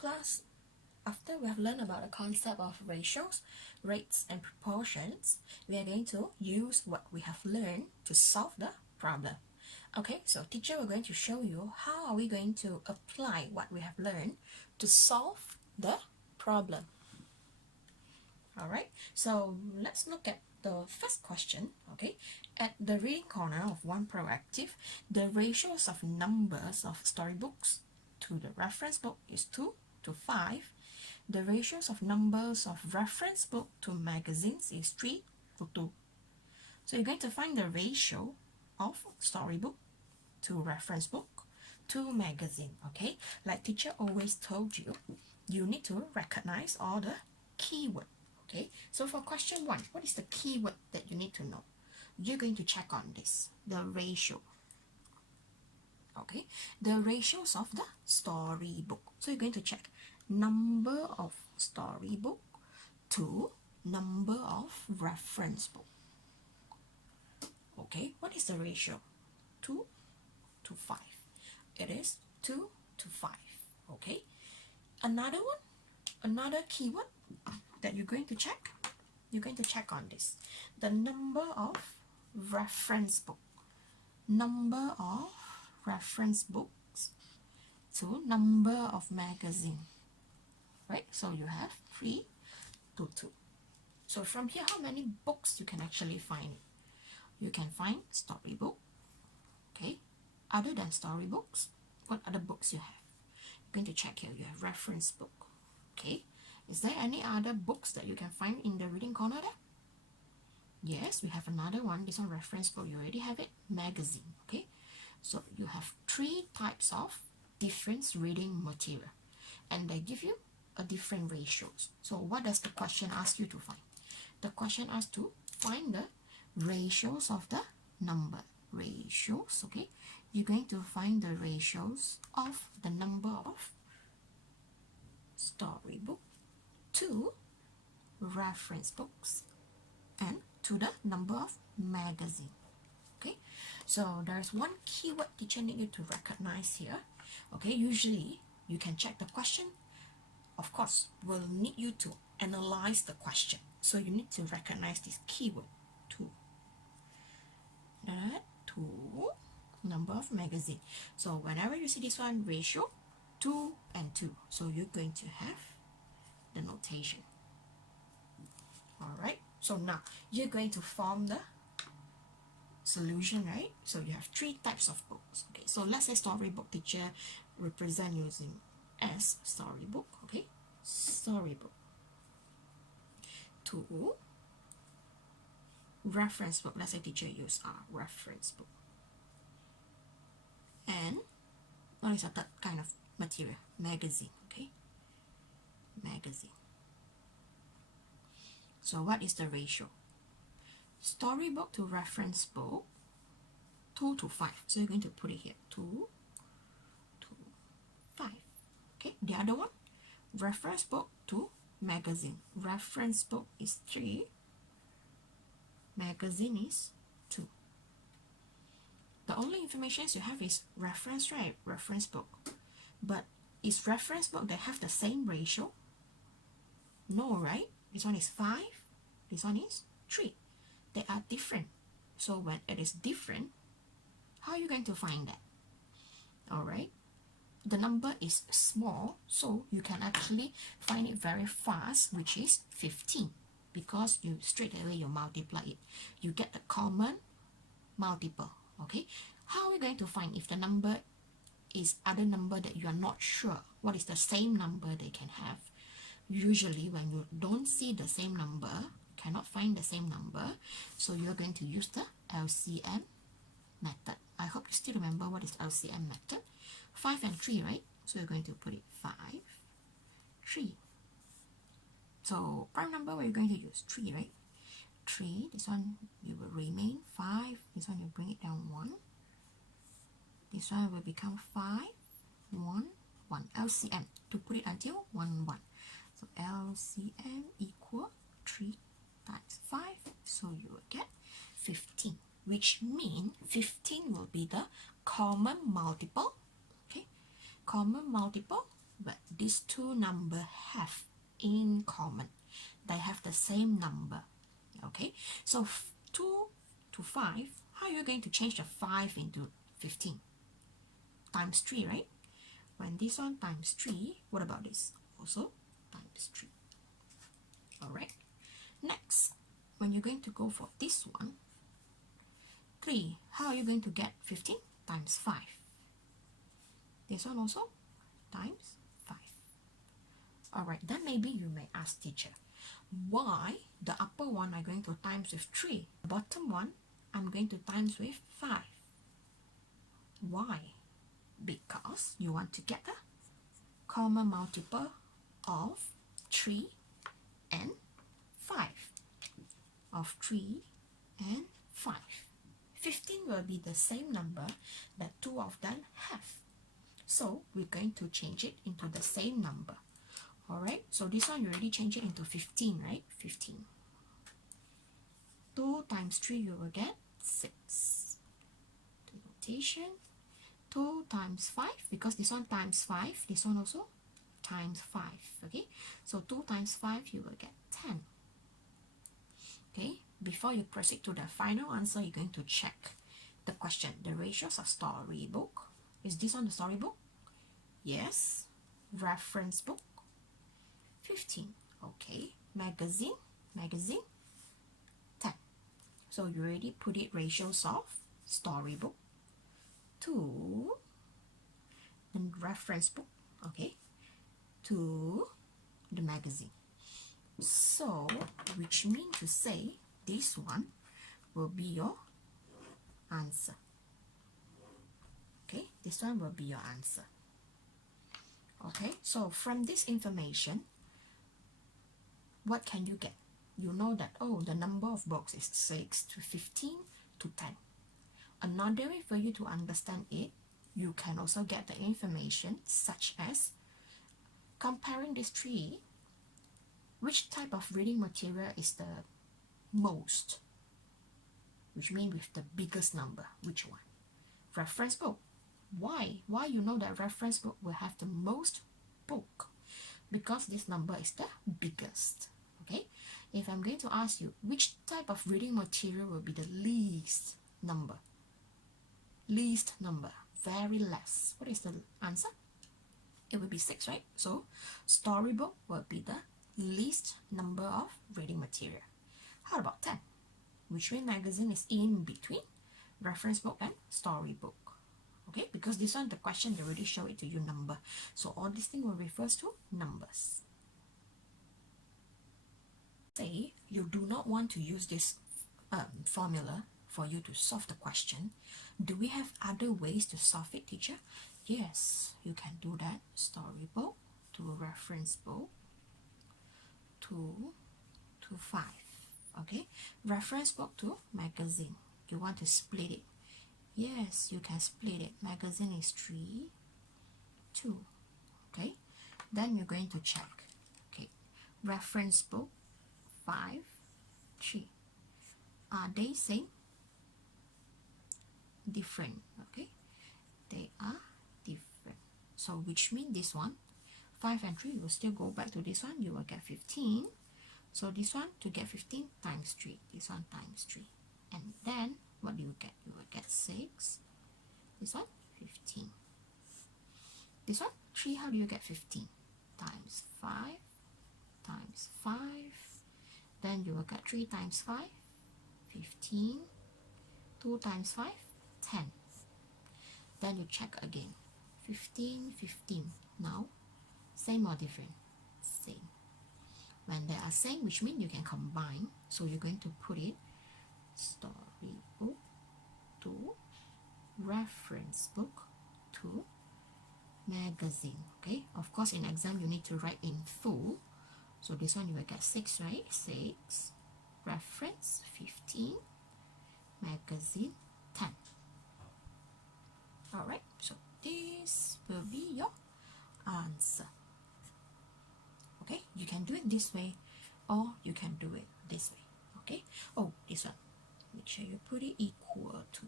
class, after we have learned about the concept of ratios, rates, and proportions, we are going to use what we have learned to solve the problem. Okay, so teacher, we're going to show you how are we going to apply what we have learned to solve the problem. Alright, so let's look at the first question. Okay, at the reading corner of One Proactive, the ratios of numbers of storybooks to the reference book is 2 to 5. The ratios of numbers of reference book to magazines is 3 to 2. So you're going to find the ratio of storybook to reference book to magazine. Okay, like teacher always told you, you need to recognize all the keyword. Okay, so for question 1, what is the keyword that you need to know? You're going to check on this, the ratio. Okay, the ratios of the storybook. So you're going to check number of storybook to number of reference book. Okay, what is the ratio? 2 to 5. It is 2 to 5. Okay, another one, another keyword that you're going to check. You're going to check on this, the number of reference book. Number of reference books to number of magazine. Right, so you have 3 to 2. So from here, how many books you can actually find? You can find storybook. Okay, other than storybooks, what other books you have? You're going to check here. You have reference book. Okay, is there any other books that you can find in the reading corner there? Yes, we have another one. This one, reference book, you already have it. Magazine. Okay, so you have 3 types of different reading material, and they give you a different ratios. So what does the question ask you to find? The question asks to find the ratios of the number. Ratios, okay? You're going to find the ratios of the number of storybook to reference books and to the number of magazine. Okay, so there's one keyword teacher need you to recognize here. Okay, usually you can check the question. Of course, we'll need you to analyze the question. So you need to recognize this keyword, 2. That 2, number of magazine. So whenever you see this one, ratio 2 and 2. So you're going to have the notation. Alright, so now you're going to form the solution, right? So you have 3 types of books. Okay, so let's say storybook, teacher represent using S, storybook. Okay, storybook. 2, reference book. Let's say teacher use R, reference book. And what is a third kind of material? Magazine. Okay, magazine. So what is the ratio? Storybook to reference book, 2 to 5. So you're going to put it here, 2 to 5. Okay, the other one, reference book to magazine. Reference book is 3, magazine is 2. The only information you have is reference, right? Reference book. But is reference book that have the same ratio? No, right? This one is 5, this one is 3. They are different. So when it is different, how are you going to find that? Alright, the number is small, so you can actually find it very fast, which is 15, because you straight away you multiply it. You get the common multiple. Okay, how are we going to find if the number is other number that you are not sure what is the same number they can have? Usually when you don't see the same number, cannot find the same number, so you're going to use the LCM method. I hope you still remember what is LCM method. 5 and 3, right? So you're going to put it 5, 3. So prime number, we're going to use 3, right? 3, this one you will remain 5, this one you bring it down 1, this one will become 5, 1, 1. LCM to put it until 1, 1. So LCM equal 3 times 5, so you will get 15, which means 15 will be the common multiple. Okay, common multiple, but these two numbers have in common? They have the same number. Okay, so 2 to 5, how are you going to change the 5 into 15? Times 3, right? When this one times 3, what about this? Also times 3. Alright, next, when you're going to go for this one, 3, how are you going to get 15? Times 5. This one also times 5. Alright, then maybe you may ask teacher, why the upper one I'm going to times with 3, the bottom one I'm going to times with 5? Why? Because you want to get a common multiple of 3 and 5. Of 3 and 5. 15 will be the same number that two of them have. So we're going to change it into the same number. Alright, so this one you already change it into 15, right? 15. 2 times 3 you will get 6. The notation, 2 times 5, because this one times 5, this one also times 5. Okay, so 2 times 5 you will get 10. Okay, before you proceed to the final answer, you're going to check the question. The ratios of storybook. Is this on the storybook? Yes. Reference book? 15. Okay. Magazine? 10. So you already put it ratios of storybook to the reference book, okay, to the magazine. So, which means to say this one will be your answer. Okay, this one will be your answer. Okay, so from this information, what can you get? You know that, oh, the number of books is 6 to 15 to 10. Another way for you to understand it, you can also get the information such as comparing these three, which type of reading material is the most, which means with the biggest number, which one? Reference book. Why you know that reference book will have the most book? Because this number is the biggest. Okay, if I'm going to ask you which type of reading material will be the least number, very less, what is the answer? It will be 6, right? So storybook will be the least number of reading material. How about 10? Which means magazine is in between reference book and storybook. Okay, because this one, the question, they already show it to you number. So all this thing will refers to numbers. Say you do not want to use this formula for you to solve the question. Do we have other ways to solve it, teacher? Yes, you can do that. Storybook to reference book to 5. Okay, reference book to magazine. You want to split it? Yes, you can split it. Magazine is 3, 2. Okay, then you're going to check. Okay, reference book 5, 3. Are they same? Different. Okay, they are different. So which means this one, 5 and 3 will still go back to this one. You will get 15. So this one, to get 15 times 3. This one times 3. And then what do you get? You will get 6. This one 15. This one 3. How do you get 15? Times 5 times 5. Then you will get 3 times 5, 15. 2 times 5, 10. Then you check again. 15, 15. Now, same or different? Same. When they are same, which means you can combine. So you're going to put it storybook to reference book to magazine. Okay, of course in exam you need to write in full. So this one you will get 6, right? 6, reference 15, magazine 10. Alright, so this will be your answer. Okay, you can do it this way or you can do it this way. Okay, oh, this one, make sure you put it equal to